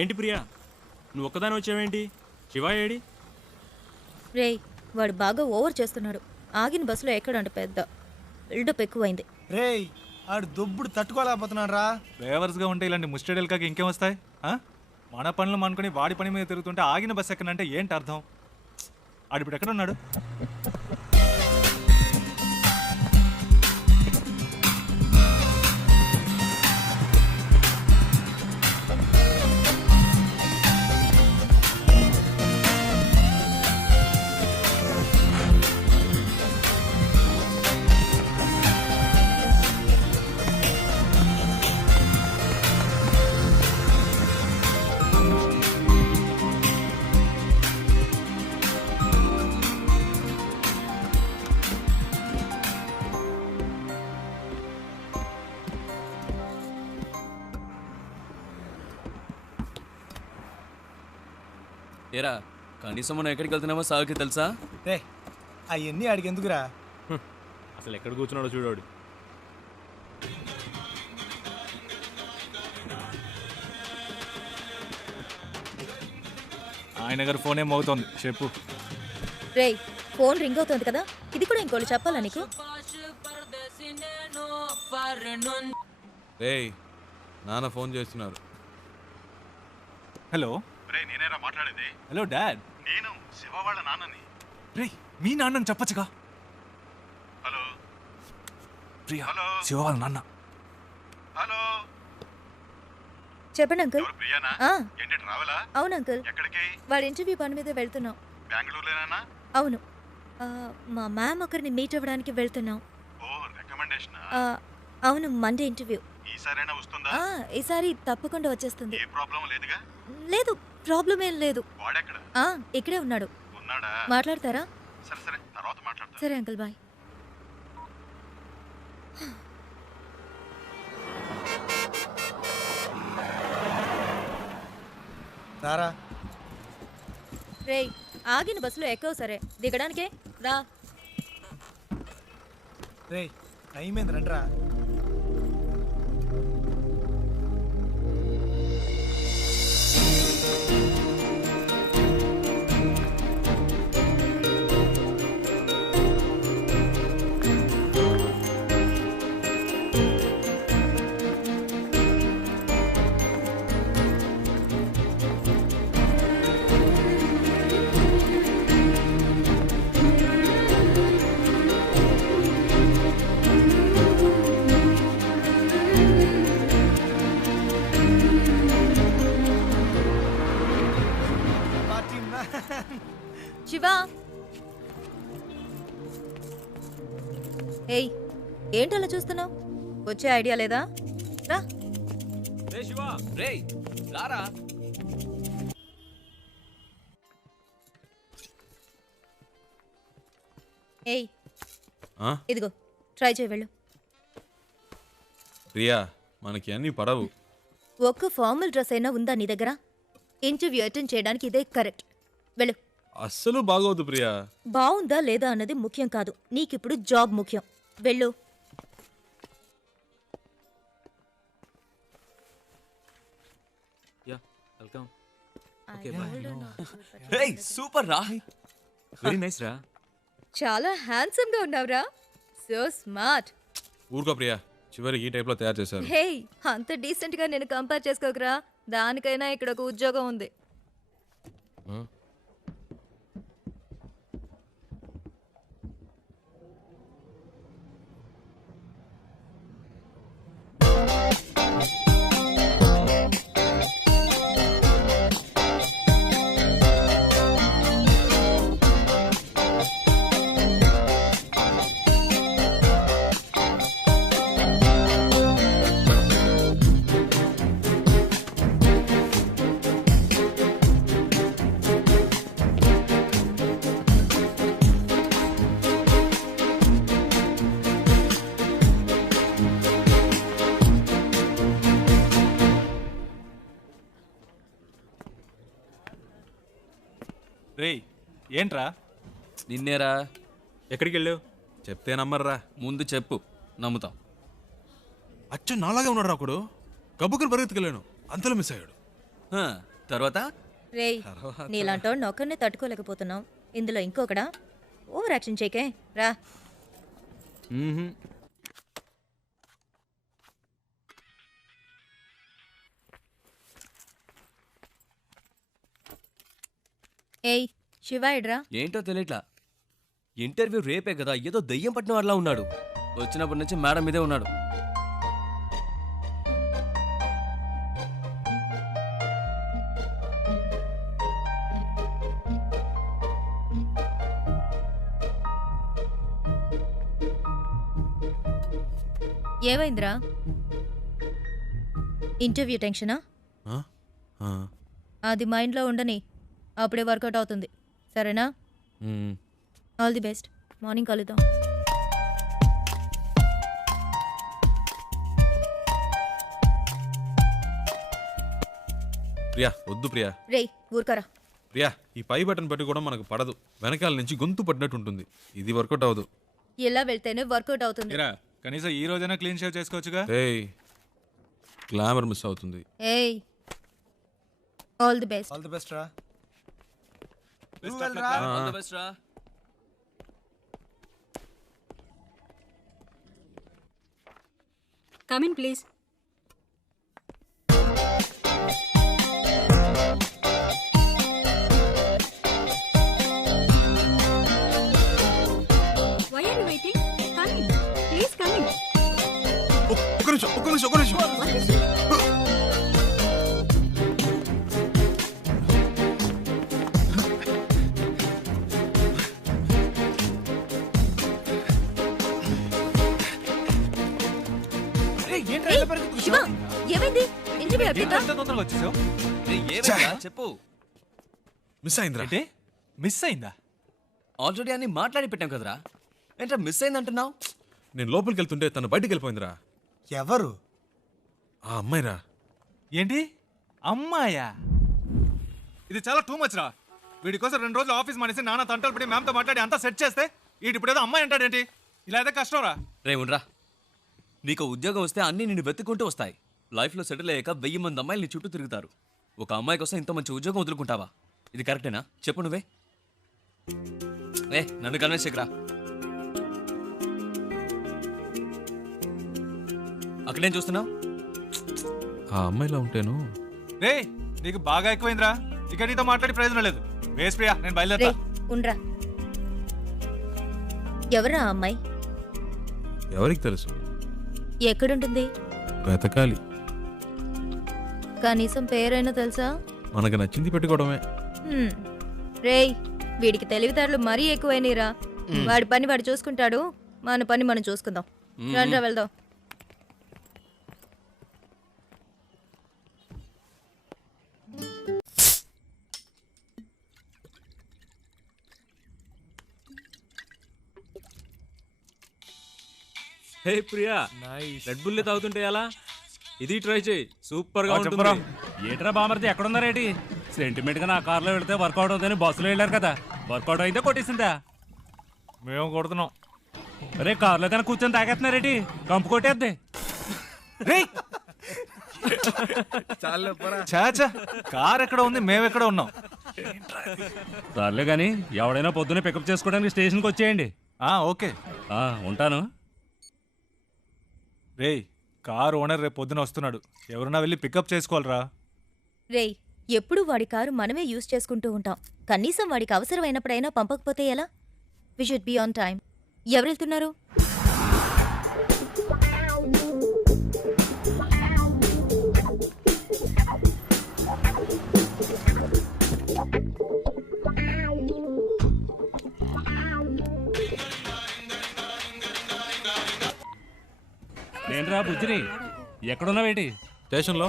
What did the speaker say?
ఏంటి ప్రియా, నువ్వు ఒక్కదాని వచ్చావేంటి? శివ ఏడి? రేయ్, వాడు బాగా ఓవర్ చేస్తున్నాడు. ఆగిన బస్సులో ఎక్కడంట పెద్ద బిల్డప్ ఎక్కువైంది. రేయ్, ఆడు దొబ్బుడు తట్టుకోలేకపోతున్నాడు రా. డ్రైవర్స్గా ఉంటే ఇలాంటి ముస్టడేల్కాకి ఇంకేం వస్తాయి? మన పనులు అనుకుని వాడి పని మీద తిరుగుతుంటే ఆగిన బస్సు ఎక్కడంటే ఏంటి అర్థం? ఆడిప్పుడు ఎక్కడ ఉన్నాడు? ఏరా, కనీసం మనం ఎక్కడికి వెళ్తున్నామో సాగుకి తెలుసా? రే, అవన్నీ ఆడికి ఎందుకురా? అసలు ఎక్కడ కూర్చున్నాడో చూడాడు. ఆయన గారు ఫోన్ ఏం అవుతోంది, చెప్పు. రేయ్, ఫోన్ రింగ్ అవుతుంది కదా, ఇది కూడా ఇంకోటి చెప్పాలా నీకు? రేయ్, నాన్న ఫోన్ చేస్తున్నారు. హలో. నేనేరా మాట్లాడేది. Hello dad. నేను శివ వాళ్ళ నాన్నని. రే, మీ నాన్నని చెప్పచ్చుగా. Hello Priya, hello. శివ వాళ్ళ నాన్న. హలో, చెప్పండి అంకుల్. ఎవరు ప్రియానా? ఆ, ఏంటి ట్రావెలా? అవును అంకుల్, ఎక్కడికి? వాడి ఇంటర్వ్యూ పని మీద వెళ్తున్నాం. బెంగళూరులోనేనా? అవును, మా మ్యామ్ ఒకరిని మీట్ అవ్వడానికి వెళ్తున్నాం. ఓ, రికమెండేషనా? అవును, మండే ఇంటర్వ్యూ. ఈసారైనా వస్తుందా? ఈసారి తప్పకుండా వచ్చేస్తుంది. ఏ ప్రాబ్లం లేదుగా? లేదు, ప్రాబ్లం ఏం లేదు. వాడెక్కడ ఇక్కడే ఉన్నాడు. ఉన్నాడా? మాట్లాడతారా? సరే సరే, తర్వాత మాట్లాడతా. సరే అంకుల్, బాయ్. రారా. రేయ్, ఆగిన బస్సులో ఎక్కవు సరే, దిగడానికే రా. రేయ్, టైం ఏంది, రండిరా. శివ, ఏయ్, ఏంటలా చూస్తున్నావు? వచ్చే ఐడియా లేదా? రా. రే శివ, రేయ్ రారా. ఏయ్, ఇదిగో ట్రై చేయి, వెళ్ళు. ప్రియా, మనకి అన్ని పడవు. ఒక్క ఫార్మల్ డ్రెస్ అయినా ఉందా నీ దగ్గర? ఇంటర్వ్యూ అటెండ్ చేయడానికి ఇదే కరెక్ట్. వెళ్ళు. అస్సలు బాగోదు ప్రియా. బాగుందా లేదా అన్నది ముఖ్యం కాదు, నీకిప్పుడు జాబ్ ముఖ్యం. వెళ్ళు. Yeah, welcome. రేయ్, సూపర్ రా. వెరీ నైస్ రా. చాలా హ్యాండ్సమ్ గా ఉన్నావురా. So smart. ఊరుకో ప్రియా, చివరికి ఈ టైప్లో తయారు చేశారు. హే, అంత డీసెంట్ గా నేను కంపేర్ చేసుకోకరా. దానికైనా ఇక్కడ ఒక ఉద్యోగం ఉంది. రేయ్, ఏంట్రా? నిన్నేరా. ఎక్కడికి వెళ్ళావు? చెప్తే నమ్మర్రా. ముందు చెప్పు, నమ్ముతాం. అచ్చ నాలాగే ఉన్నాడు ఒకడు. గబ్బుకుని పరిగెత్తుకెళ్ళాను, అంతలో మిస్ అయ్యాడు. తర్వాత రేయ్ నీలాంటోడిని ఒక్కడినే తట్టుకోలేకపోతున్నావు ఇందులో ఇంకొకడా ఓవర్ యాక్షన్ చేయకే రా. ఏయ్ శివ ఇడ్రా. ఏంటో తెలియట్లా. ఇంటర్వ్యూ రేపే కదా, ఏదో దయ్యం పట్టిన వాళ్ళ ఉన్నాడు. వచ్చినప్పటి నుంచి మేడం మీదే ఉన్నాడు. ఏమైందిరా? ఇంటర్వ్యూ టెన్షనా? ఆ? ఆ. అది మైండ్లో ఉండని, అప్పుడే వర్కౌట్ అవుతుంది. సరేనా? మ్మ్. All the best. మార్నింగ్ కలుద్దాం. ప్రియా వద్దు ప్రియా. రేయ్ ఊరుకరా. ప్రియా ఈ పై బటన్ పెట్టి కూడా మనకు పడదు, వెనకాల నుంచి గొంతు పడినట్టు ఉంటుంది. ఇది వర్కౌట్ అవ్వదు. ఇలా వెళ్తేనే వర్కౌట్ అవుతుంది. ఇరా కనీసం ఈ రోజైనా క్లీన్ షేవ్ చేసుకోవచ్చుగా. ఏయ్ గ్లామర్ మిస్ అవుతుంది. ఏయ్ all the best. All the best రా. All the best రా. Come in, please. Why are you waiting? Come in. Please come in. ఒక్క నిమిషం. What is it? శివ ఏమైంది? ఇంటర్వ్యూ అయిపోయిందా? ఎంత తొందరగా వచ్చేసావు? రేయ్, ఏమైందిరా? చెప్పు. మిస్ అయిందిరా. ఏంటి మిస్ అయిందా? ఆల్రెడీ అన్ని మాట్లాడి పెట్టాం కదరా. ఏంట్రా మిస్ అయిందంటున్నావు? నేను లోపలికి వెళ్తుంటే తను బయటికి వెళ్ళిపోయిందిరా. ఎవరు? ఆ అమ్మాయిరా. ఏంటి అమ్మాయా? ఇది చాలా టూ మచ్ రా. వీడి కోసం 2 రోజులు ఆఫీస్ మానేసి నాన్న తంటలు పడి మ్యామ్తో మాట్లాడి అంతా సెట్ చేస్తే వీడి ఇప్పుడు ఏదో అమ్మాయి అంటాడేంటి? ఇలా అయితే కష్టం రా. రే ఉండ్రా. నీకు ఉద్యోగం వస్తే అన్నీ నిన్ను వెతుక్కుంటూ వస్తాయి. లైఫ్లో సెటిల్ అయ్యాక 1000 మంది అమ్మాయిలు నీ చుట్టూ తిరుగుతారు. ఒక అమ్మాయి కోసం ఇంత మంచి ఉద్యోగం వదులుకుంటావా? ఇది కరెక్టేనా? చెప్పు నువ్వే. నన్ను కన్విన్స్ చేయకురా. అక్కడేం చూస్తున్నావు? ఆ అమ్మాయిలా ఉంటేను. రే నీకు బాగా ఎక్కువైందిరా. ఇక నీతో మాట్లాడి ప్రయోజనం లేదు. వేస్ ప్రియా, నేను బయలుదేరా. రేయ్ ఉండ్రా. ఎవరా ఆ అమ్మాయి? ఎవరికి తెలుసు? ఎక్కడుంటుంది? వెతకాలి. కనీసం పేరైనా తెలుసా? మనకు నచ్చింది పెట్టుకోవడమే. రేయ్ వీడికి తెలివితేటలు మరీ ఎక్కువైనరా. వాడి పని వాడు చూసుకుంటాడు, మన పని మనం చూసుకుందాం. రండ్రా వెళ్దాం. హే ప్రియా, రెడ్ బుల్ తాగుతుంటే ఎలా? ఇది ట్రై చేయి, సూపర్ గా ఉంటుంది. ఏట్రా బామర్ది ఎక్కడున్నారేటి? సెంటిమెంట్ గా నా కార్లో వెళ్తే వర్కౌట్ అవుతుందని బస్సులో వెళ్ళారు కదా, వర్కౌట్ అయితే కొట్టేసిందా? మేము కొడుతున్నాం. అరే కార్లో కన్నా కూర్చొని తాగేస్తున్నారేటి? కంపు కొట్టేద్ది. చాచా కార్ ఎక్కడ ఉంది, మేమెక్కడ ఉన్నాం? సర్లే కానీ ఎవడైనా పొద్దున్నే పికప్ చేసుకోవడానికి స్టేషన్కి వచ్చేయండి. ఓకే ఉంటాను. రేయ్ కార్ ఓనర్ రేపు పొద్దున వస్తున్నాడు. ఎవరన్నా వెళ్ళి పికప్ చేసుకోవాలరా. రేయ్ ఎప్పుడు వాడి కారు మనమే యూజ్ చేసుకుంటూ ఉంటాం. కనీసం వాడికి అవసరమైనప్పుడైనా పంపకపోతే ఎలా? We should be on time. ఎవరు వెళ్తున్నారు? నేనురా బుజ్జిని. ఎక్కడున్నావేటి? స్టేషన్లో.